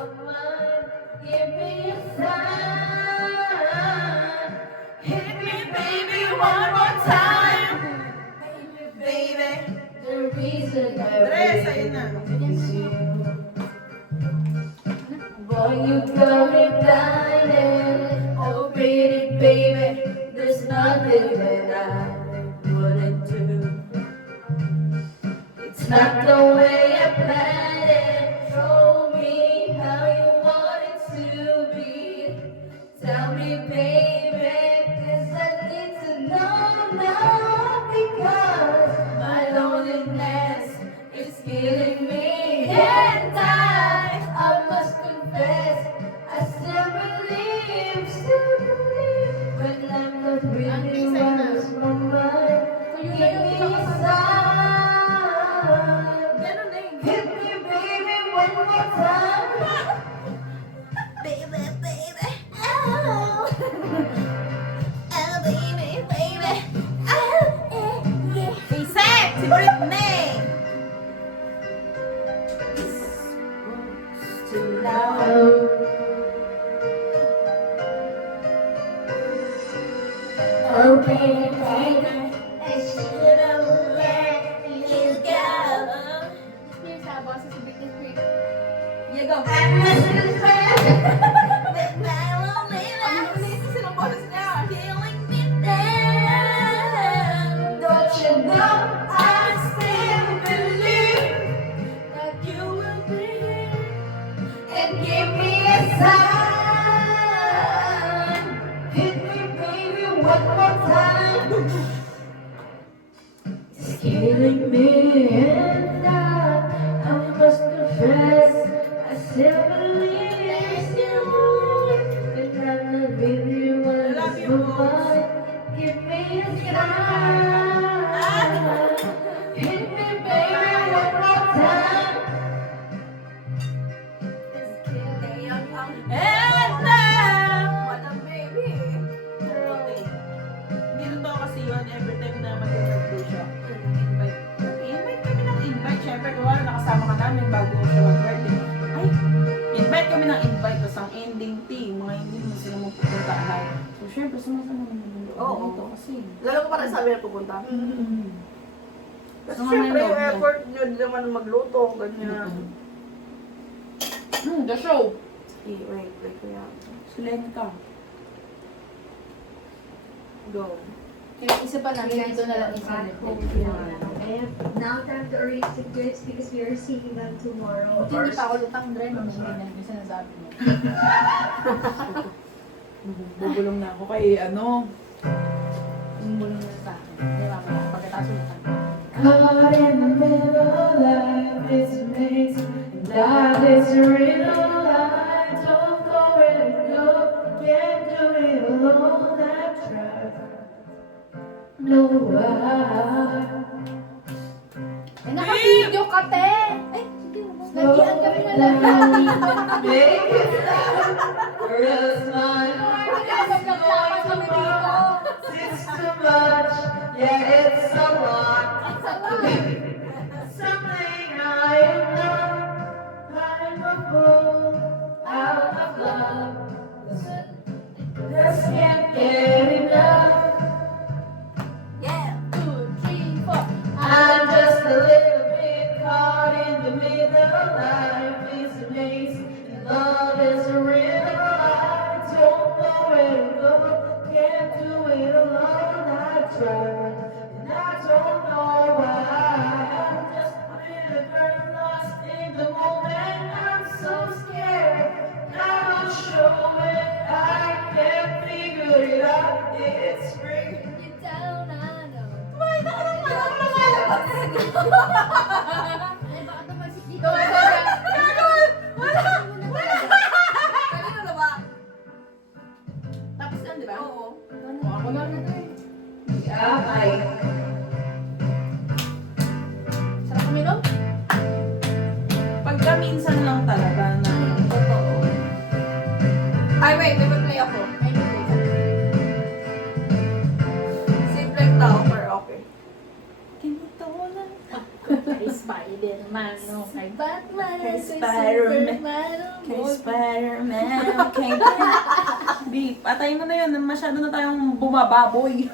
of mine. Give me a sign. Hit me, baby, one more time. Baby, the reason I is you. Boy, you got me blinded. Oh, pretty baby, there's nothing that I wouldn't do. It's not the way I planned it. Show me how you want it to be. Tell me, baby, 'cause I need to know now. Because my loneliness is killing me. And I must confess, I still believe, when I'm not with you, I lose my mind. Give me a sign. Hit me, baby, one more time. Baby, baby, oh. Oh, baby, baby, oh, yeah. Reset! Si Britney! Too loud. Oh, baby, baby, I should have let you go. Yung sa boses sa Britney Spears. Yeah, go. I must confess that my loneliness Sinong boses niya? killing me down. Don't you know I still believe that you will be here and give me a sign. Hit me, baby, one more time. It's killing me, and I must confess, I still believe you. When I'm not with you, I lose my mind. Give me a sign. Hit me, baby, one more time. And what a baby! Hindi totoo kasi yun, every time na mag-birthday siya. Invite kami ng invite. Siyempre, kung wala nakasama ka namin bago siya mag-birthday. Ay, invite kami ng invite. Tapos ang ending thing, mga hindi mo sila magpupuntahan. So, siyempre, sumasama naman yung loob Oo. dito kasi. Lalo ko parang sabi na pupunta. Kasi Sama syempre na yung yung loob niya. effort nyo din naman magluto, ganyan. The show. Wait, ko yan. Sulen ka. Go. Yung isa pa namin, dito na lang isa. And now time to arrange the goods because we are receiving them tomorrow. Hindi pa ako lutang dre, no? Hindi na yung sinasabi mo. Bubulong na ako kay ano. Bumulong na sa akin. Hindi ba? Pagkatapos lutang. Caught in the middle, life is a maze, and life is a riddle. I don't know where to go, can't do it alone. I've tried, no why. Eh, naka-video ka, te! Eh, sige mo. Lagian kami na lang. Make it stop, or else my heart Naglaklapan kami dito. it's too much. Yeah, it's a lot. Ang sama. Something I am not. I'm a fool out of love. Just can't get enough. Yeah. 2, 3, 4. I'm just a little bit caught in the middle. Life is a maze, and love is a riddle. I don't know where to go, can't do it alone. I tried, and I don't know why. I'm just a little girl lost in the moment. I'm so scared, not sure when I can't figure it out. It's bringing You down, I know. my Ay, baka tumansik dito. Wala! Kanino na ba? Tapos yan, di ba? Oo. Ako lang na to eh. Ay. Sarap uminom? Pagka minsan lang talaga na Totoo. Ay, wait, may play ako. Ay, hindi. Simpleng tao, pero okay. kinito lang. Kay Spider-Man, no? Kay Batman, Kay kay Spider-Man. Superman, Okay, Spider-Man. Okay, Di, patay mo na yun. Masyado na tayong bumababoy.